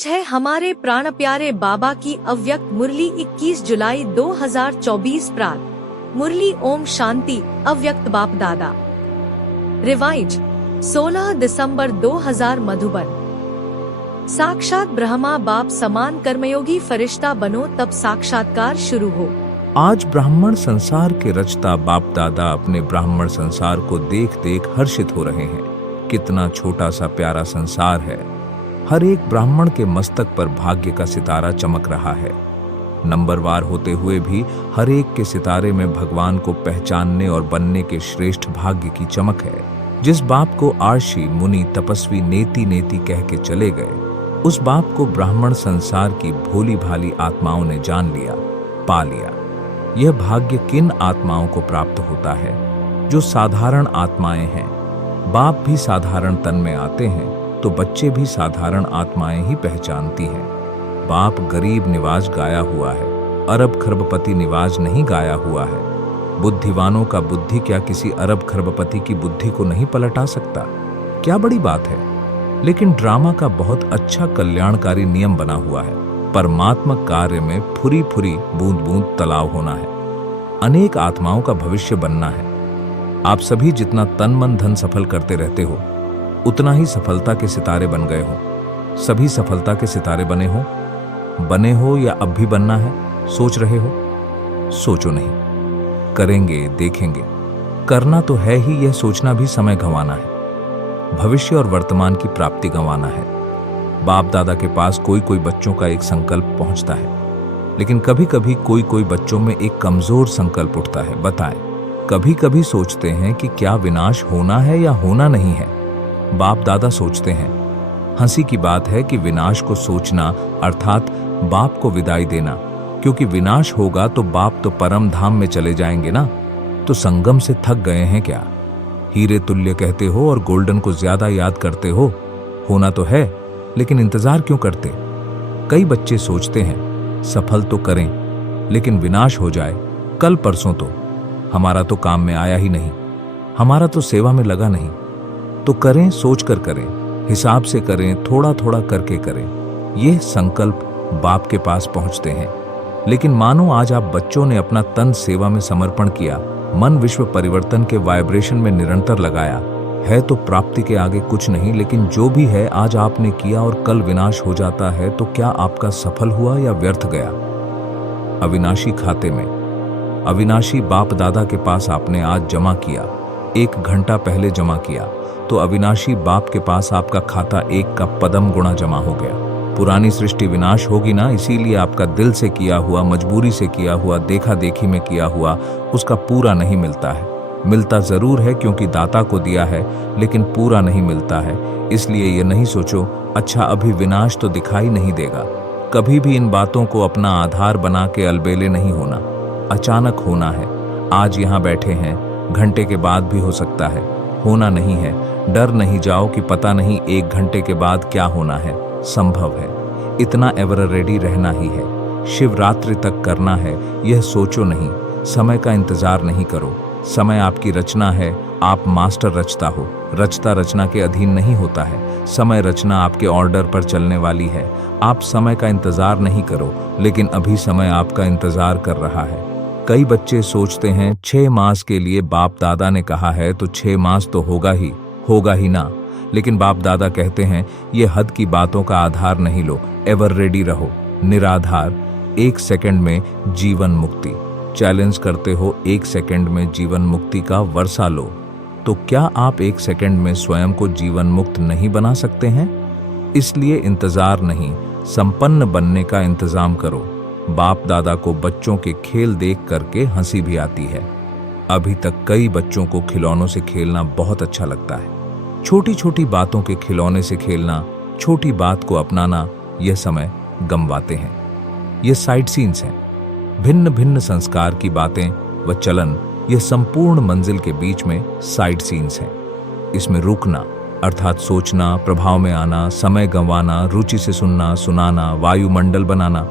आज है हमारे प्राण प्यारे बाबा की अव्यक्त मुरली 21 जुलाई 2024 प्रात मुरली ओम शांति अव्यक्त बाप दादा रिवाइज 16 दिसंबर 2000 मधुबन। साक्षात ब्रह्मा बाप समान कर्मयोगी फरिश्ता बनो तब साक्षात्कार शुरू हो। आज ब्राह्मण संसार के रचता बाप दादा अपने ब्राह्मण संसार को देख देख हर्षित हो रहे हैं। कितना छोटा सा प्यारा संसार है। हर एक ब्राह्मण के मस्तक पर भाग्य का सितारा चमक रहा है। नंबरवार होते हुए भी हर एक के सितारे में भगवान को पहचानने और बनने के श्रेष्ठ भाग्य की चमक है। जिस बाप को आर्षि मुनि तपस्वी नेति नेति कह के चले गए, उस बाप को ब्राह्मण संसार की भोली भाली आत्माओं ने जान लिया, पा लिया। यह भाग्य किन आत्माओं को प्राप्त होता है? जो साधारण आत्माएं हैं। बाप भी साधारण तन में आते हैं तो बच्चे भी साधारण आत्माएं ही पहचानती हैं। बाप गरीब निवाज गाया हुआ है, अरब खरबपति निवाज नहीं गाया हुआ है। बुद्धिवानों का बुद्धि क्या किसी अरब खरबपति की बुद्धि को नहीं पलटा सकता? क्या बड़ी बात है। लेकिन ड्रामा का बहुत अच्छा कल्याणकारी नियम बना हुआ है। परमात्मक कार्य में फुरी फुरी बूंद बूंद तालाब होना है। अनेक आत्माओं का भविष्य बनना है। आप सभी जितना तन मन धन सफल करते रहते हो, उतना ही सफलता के सितारे बन गए हो। सभी सफलता के सितारे बने हो या अब भी बनना है? सोच रहे हो? सोचो नहीं, करेंगे, देखेंगे। करना तो है ही, यह सोचना भी समय गंवाना है। भविष्य और वर्तमान की प्राप्ति गंवाना है। बाप दादा के पास कोई कोई बच्चों का एक संकल्प पहुंचता है, लेकिन कभी कभी कोई कोई बच्चों में एक कमजोर संकल्प उठता है। बताएं, कभी कभी सोचते हैं कि क्या विनाश होना है या होना नहीं है। बाप दादा सोचते हैं। हंसी की बात है कि विनाश को सोचना अर्थात बाप को विदाई देना, क्योंकि विनाश होगा तो बाप तो परम धाम में चले जाएंगे ना। तो संगम से थक गए हैं क्या? हीरे तुल्य कहते हो और गोल्डन को ज्यादा याद करते हो। होना तो है, लेकिन इंतजार क्यों करते? कई बच्चे सोचते हैं सफल तो करें, लेकिन विनाश हो जाए कल परसों तो हमारा तो काम में आया ही नहीं, हमारा तो सेवा में लगा नहीं। तो करें, सोच कर करें, हिसाब से करें, थोड़ा थोड़ा करके करें। यह संकल्प बाप के पास पहुंचते हैं। लेकिन मानो आज आप बच्चों ने अपना तन सेवा में समर्पण किया, मन विश्व परिवर्तन के वाइब्रेशन में निरंतर लगाया है, तो प्राप्ति के आगे कुछ नहीं। लेकिन जो भी है आज आपने किया और कल विनाश हो जाता है, तो क्या आपका सफल हुआ या व्यर्थ गया? अविनाशी खाते में अविनाशी बाप दादा के पास आपने आज जमा किया, 1 घंटा पहले जमा किया, तो अविनाशी बाप के पास आपका खाता 1 का पदम गुणा जमा हो गया। पुरानी सृष्टि विनाश होगी ना, इसीलिए आपका दिल से किया हुआ, मजबूरी से किया हुआ, देखा देखी में किया हुआ, उसका पूरा नहीं मिलता है। मिलता जरूर है क्योंकि दाता को दिया है, लेकिन पूरा नहीं मिलता है। इसलिए ये नहीं सोचो अच्छा अभी विनाश तो दिखाई नहीं देगा। कभी भी इन बातों को अपना आधार बना के अलबेले नहीं होना। अचानक होना है। आज यहाँ बैठे हैं, घंटे के बाद भी हो सकता है। होना नहीं है। डर नहीं जाओ कि पता नहीं 1 घंटे के बाद क्या होना है। संभव है। इतना एवर रेडी रहना ही है। शिवरात्रि तक करना है, यह सोचो नहीं। समय का इंतजार नहीं करो। समय आपकी रचना है, आप मास्टर रचता हो। रचता रचना के अधीन नहीं होता है। समय रचना आपके ऑर्डर पर चलने वाली है। आप समय का इंतजार नहीं करो, लेकिन अभी समय आपका इंतजार कर रहा है। कई बच्चे सोचते हैं 6 मास के लिए बाप दादा ने कहा है तो 6 मास तो होगा ही ना। लेकिन बाप दादा कहते हैं ये हद की बातों का आधार नहीं लो, एवर रेडी रहो, निराधार। 1 सेकंड में जीवन मुक्ति। चैलेंज करते हो 1 सेकंड में जीवन मुक्ति का वर्षा लो, तो क्या आप 1 सेकंड में स्वयं को जीवन मुक्त नहीं बना सकते हैं? इसलिए इंतजार नहीं, संपन्न बनने का इंतजाम करो। बाप दादा को बच्चों के खेल देख करके हंसी भी आती है। अभी तक कई बच्चों को खिलौनों से खेलना बहुत अच्छा लगता है। छोटी छोटी बातों के खिलौने से खेलना, छोटी बात को अपनाना, यह समय गंवाते हैं। ये साइड सीन्स हैं। भिन्न भिन्न संस्कार की बातें व चलन, यह संपूर्ण मंजिल के बीच में साइड सीन्स हैं। इसमें रुकना अर्थात सोचना, प्रभाव में आना, समय गंवाना, रुचि से सुनना, सुनाना, वायुमंडल बनाना,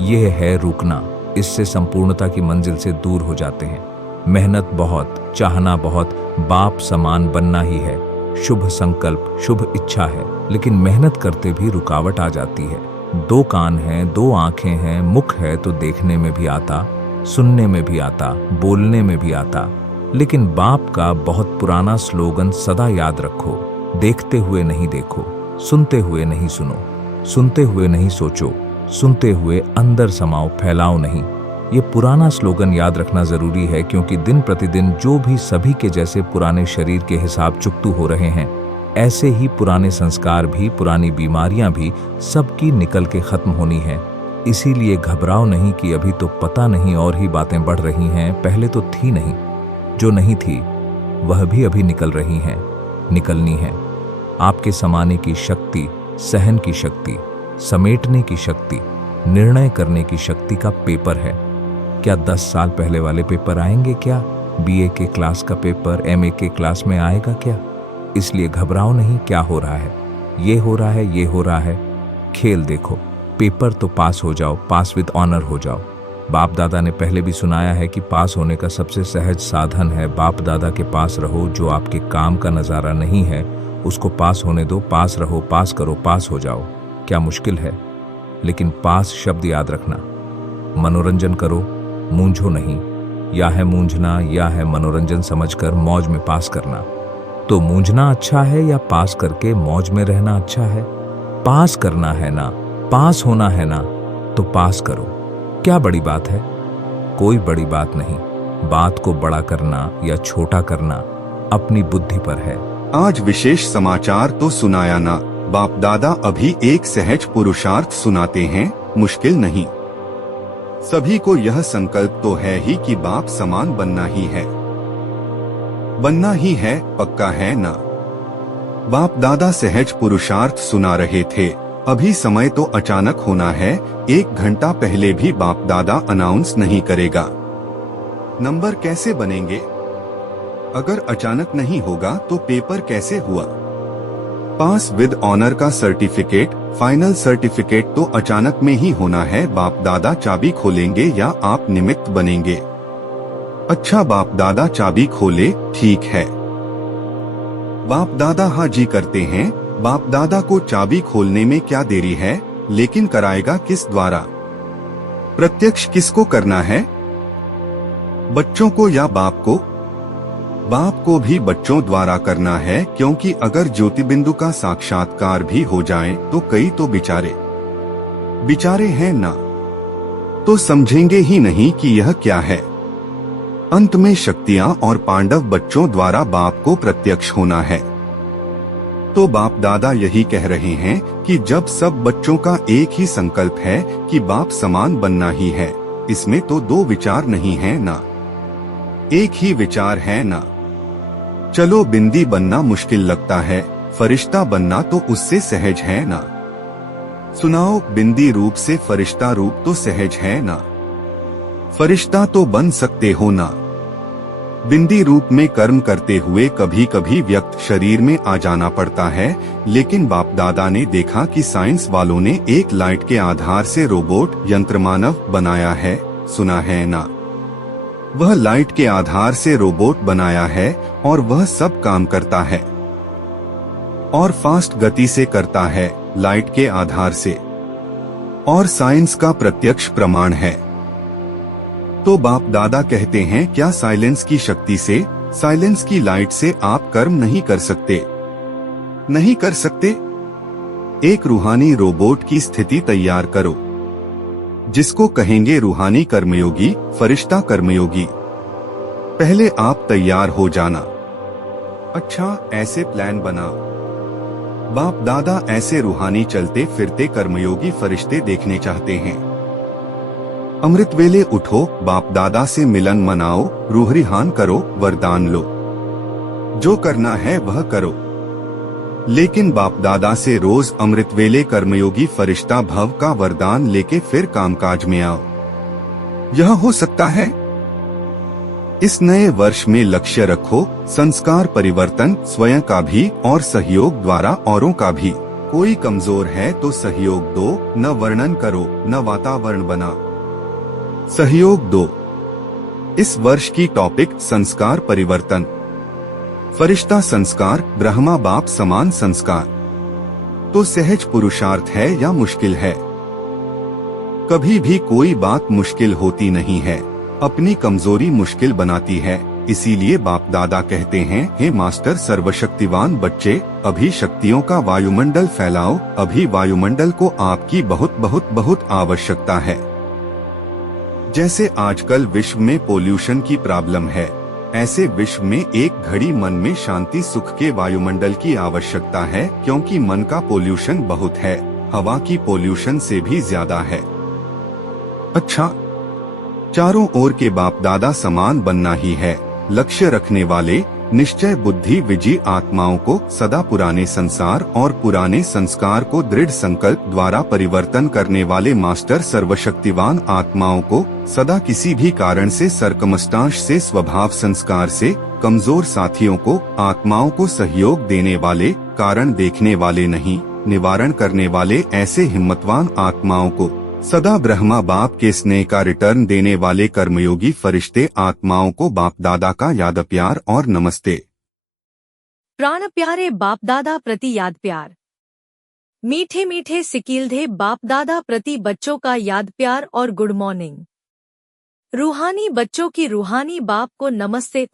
यह है रुकना। इससे संपूर्णता की मंजिल से दूर हो जाते हैं। मेहनत बहुत, चाहना बहुत, बाप समान बनना ही है। शुभ संकल्प, शुभ इच्छा है, लेकिन मेहनत करते भी रुकावट आ जाती है। दो कान हैं, दो आंखें हैं, मुख है तो देखने में भी आता, सुनने में भी आता, बोलने में भी आता। लेकिन बाप का बहुत पुराना स्लोगन सदा याद रखो, देखते हुए नहीं देखो, सुनते हुए नहीं सुनो, सुनते हुए नहीं सोचो, सुनते हुए अंदर समाओ, फैलाओ नहीं। ये पुराना स्लोगन याद रखना जरूरी है, क्योंकि दिन प्रतिदिन जो भी सभी के जैसे पुराने शरीर के हिसाब चुकतू हो रहे हैं, ऐसे ही पुराने संस्कार भी, पुरानी बीमारियां भी सबकी निकल के खत्म होनी है। इसीलिए घबराओ नहीं कि अभी तो पता नहीं और ही बातें बढ़ रही हैं, पहले तो थी नहीं। जो नहीं थी वह भी अभी निकल रही हैं, निकलनी है। आपके समाने की शक्ति, सहन की शक्ति, समेटने की शक्ति, निर्णय करने की शक्ति का पेपर है। क्या 10 साल पहले वाले पेपर आएंगे? क्या बीए के क्लास का पेपर एमए के क्लास में आएगा क्या? इसलिए घबराओ नहीं। क्या हो रहा है? ये हो रहा है, ये हो रहा है। खेल देखो, पेपर तो पास हो जाओ, पास विद ऑनर हो जाओ। बाप दादा ने पहले भी सुनाया है कि पास होने का सबसे सहज साधन है बाप दादा के पास रहो। जो आपके काम का नज़ारा नहीं है उसको पास होने दो, पास रहो, पास करो, पास हो जाओ। क्या मुश्किल है? लेकिन पास शब्द याद रखना। मनोरंजन करो, मूंझो नहीं। या है मूंझना या है मनोरंजन समझकर मौज में पास करना। तो मूंझना अच्छा है या पास करके मौज में रहना अच्छा है? पास करना है ना, पास होना है ना, तो पास करो। क्या बड़ी बात है? कोई बड़ी बात नहीं। बात को बड़ा करना या छोटा करना अपनी बुद्धि पर है। आज विशेष समाचार तो सुनाया ना। बाप दादा अभी एक सहज पुरुषार्थ सुनाते हैं, मुश्किल नहीं। सभी को यह संकल्प तो है ही कि बाप समान बनना ही है, बनना ही है, पक्का है ना। बाप दादा सहज पुरुषार्थ सुना रहे थे। अभी समय तो अचानक होना है। 1 घंटा पहले भी बाप दादा अनाउंस नहीं करेगा। नंबर कैसे बनेंगे? अगर अचानक नहीं होगा तो पेपर कैसे हुआ? पास विद ऑनर का सर्टिफिकेट, फाइनल सर्टिफिकेट तो अचानक में ही होना है। बाप दादा चाबी खोलेंगे या आप निमित्त बनेंगे? अच्छा, बाप दादा चाबी खोले, ठीक है। बाप दादा हाँ जी करते हैं। बाप दादा को चाबी खोलने में क्या देरी है, लेकिन कराएगा किस द्वारा? प्रत्यक्ष किसको करना है? बच्चों को या बाप को? बाप को भी बच्चों द्वारा करना है, क्योंकि अगर ज्योतिबिंदु का साक्षात्कार भी हो जाए तो कई तो बेचारे हैं ना, तो समझेंगे ही नहीं कि यह क्या है। अंत में शक्तियां और पांडव बच्चों द्वारा बाप को प्रत्यक्ष होना है। तो बाप दादा यही कह रहे हैं कि जब सब बच्चों का एक ही संकल्प है कि बाप समान बनना ही है, इसमें तो 2 विचार नहीं है ना, एक ही विचार है ना। चलो, बिंदी बनना मुश्किल लगता है, फरिश्ता बनना तो उससे सहज है ना। सुनाओ, बिंदी रूप से फरिश्ता रूप तो सहज है ना। फरिश्ता तो बन सकते हो ना। बिंदी रूप में कर्म करते हुए कभी कभी व्यक्त शरीर में आ जाना पड़ता है, लेकिन बाप दादा ने देखा कि साइंस वालों ने एक लाइट के आधार से रोबोट यंत्रमानव बनाया है, सुना है ना। वह लाइट के आधार से रोबोट बनाया है और वह सब काम करता है और फास्ट गति से करता है, लाइट के आधार से, और साइंस का प्रत्यक्ष प्रमाण है। तो बाप दादा कहते हैं, क्या साइलेंस की शक्ति से, साइलेंस की लाइट से आप कर्म नहीं कर सकते? नहीं कर सकते? एक रूहानी रोबोट की स्थिति तैयार करो, जिसको कहेंगे रूहानी कर्मयोगी, फरिश्ता कर्मयोगी। पहले आप तैयार हो जाना। अच्छा, ऐसे प्लान बना। बाप दादा ऐसे रूहानी चलते फिरते कर्मयोगी फरिश्ते देखने चाहते हैं। अमृत वेले उठो, बाप दादा से मिलन मनाओ, रूहरिहान करो, वरदान लो। जो करना है वह करो, लेकिन बाप दादा से रोज अमृत वेले कर्मयोगी फरिश्ता भव का वरदान लेके फिर कामकाज में आओ। यह हो सकता है? इस नए वर्ष में लक्ष्य रखो संस्कार परिवर्तन, स्वयं का भी और सहयोग द्वारा औरों का भी। कोई कमजोर है तो सहयोग दो, न वर्णन करो, न वातावरण बना, सहयोग दो। इस वर्ष की टॉपिक संस्कार परिवर्तन, फरिश्ता संस्कार, ब्रह्मा बाप समान संस्कार। तो सहज पुरुषार्थ है या मुश्किल है? कभी भी कोई बात मुश्किल होती नहीं है, अपनी कमजोरी मुश्किल बनाती है। इसीलिए बाप दादा कहते हैं, हे मास्टर सर्वशक्तिवान बच्चे, अभी शक्तियों का वायुमंडल फैलाओ, अभी वायुमंडल को आपकी बहुत बहुत बहुत आवश्यकता है। जैसे आजकल विश्व में पोल्यूशन की प्रॉब्लम है, ऐसे विश्व में एक घड़ी मन में शांति सुख के वायुमंडल की आवश्यकता है, क्योंकि मन का पोल्यूशन बहुत है, हवा की पोल्यूशन से भी ज्यादा है। अच्छा, चारों ओर के बाप दादा समान बनना ही है। लक्ष्य रखने वाले, निश्चय बुद्धि विजयी आत्माओं को सदा पुराने संसार और पुराने संस्कार को दृढ़ संकल्प द्वारा परिवर्तन करने वाले मास्टर सर्वशक्तिवान आत्माओं को सदा किसी भी कारण से सर्कमस्टांश से स्वभाव संस्कार से कमजोर साथियों को आत्माओं को सहयोग देने वाले, कारण देखने वाले नहीं, निवारण करने वाले ऐसे हिम्मतवान आत्माओं को सदा ब्रह्मा बाप के स्नेह का रिटर्न देने वाले कर्मयोगी फरिश्ते आत्माओं को बाप दादा का याद प्यार और नमस्ते। प्राण प्यारे बाप दादा प्रति याद प्यार। मीठे मीठे सिकीलधे बाप दादा प्रति बच्चों का याद प्यार और गुड मॉर्निंग। रूहानी बच्चों की रूहानी बाप को नमस्ते।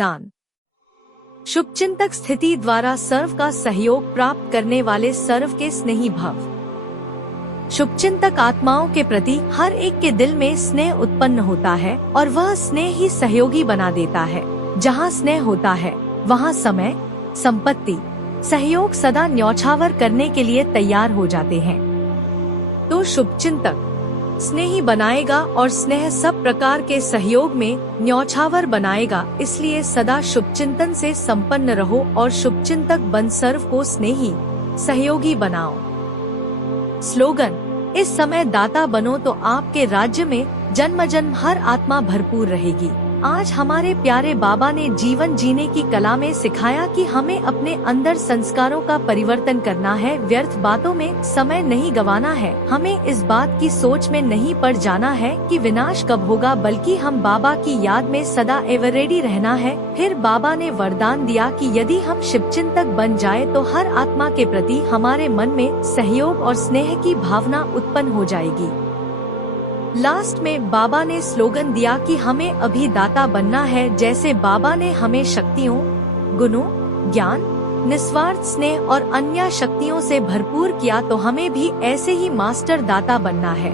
वरदान। शुभचिंतक स्थिति द्वारा सर्व का सहयोग प्राप्त करने वाले सर्व के स्नेही भव। शुभचिंतक आत्माओं के प्रति हर एक के दिल में स्नेह उत्पन्न होता है और वह स्नेह ही सहयोगी बना देता है। जहाँ स्नेह होता है वहाँ समय, संपत्ति, सहयोग सदा न्यौछावर करने के लिए तैयार हो जाते हैं। तो शुभचिंतक स्नेही बनाएगा और स्नेह सब प्रकार के सहयोग में न्यौछावर बनाएगा। इसलिए सदा शुभचिंतन से संपन्न रहो और शुभचिंतक बन सर्व को स्नेही सहयोगी बनाओ। स्लोगन, इस समय दाता बनो तो आपके राज्य में जन्म जन्म हर आत्मा भरपूर रहेगी। आज हमारे प्यारे बाबा ने जीवन जीने की कला में सिखाया कि हमें अपने अंदर संस्कारों का परिवर्तन करना है, व्यर्थ बातों में समय नहीं गंवाना है। हमें इस बात की सोच में नहीं पड़ जाना है कि विनाश कब होगा, बल्कि हम बाबा की याद में सदा एवर रेडी रहना है। फिर बाबा ने वरदान दिया कि यदि हम शिवचिंतक बन जाए तो हर आत्मा के प्रति हमारे मन में सहयोग और स्नेह की भावना उत्पन्न हो जाएगी। लास्ट में बाबा ने स्लोगन दिया कि हमें अभी दाता बनना है। जैसे बाबा ने हमें शक्तियों, गुणों, ज्ञान, निस्वार्थ स्नेह और अन्य शक्तियों से भरपूर किया, तो हमें भी ऐसे ही मास्टर दाता बनना है।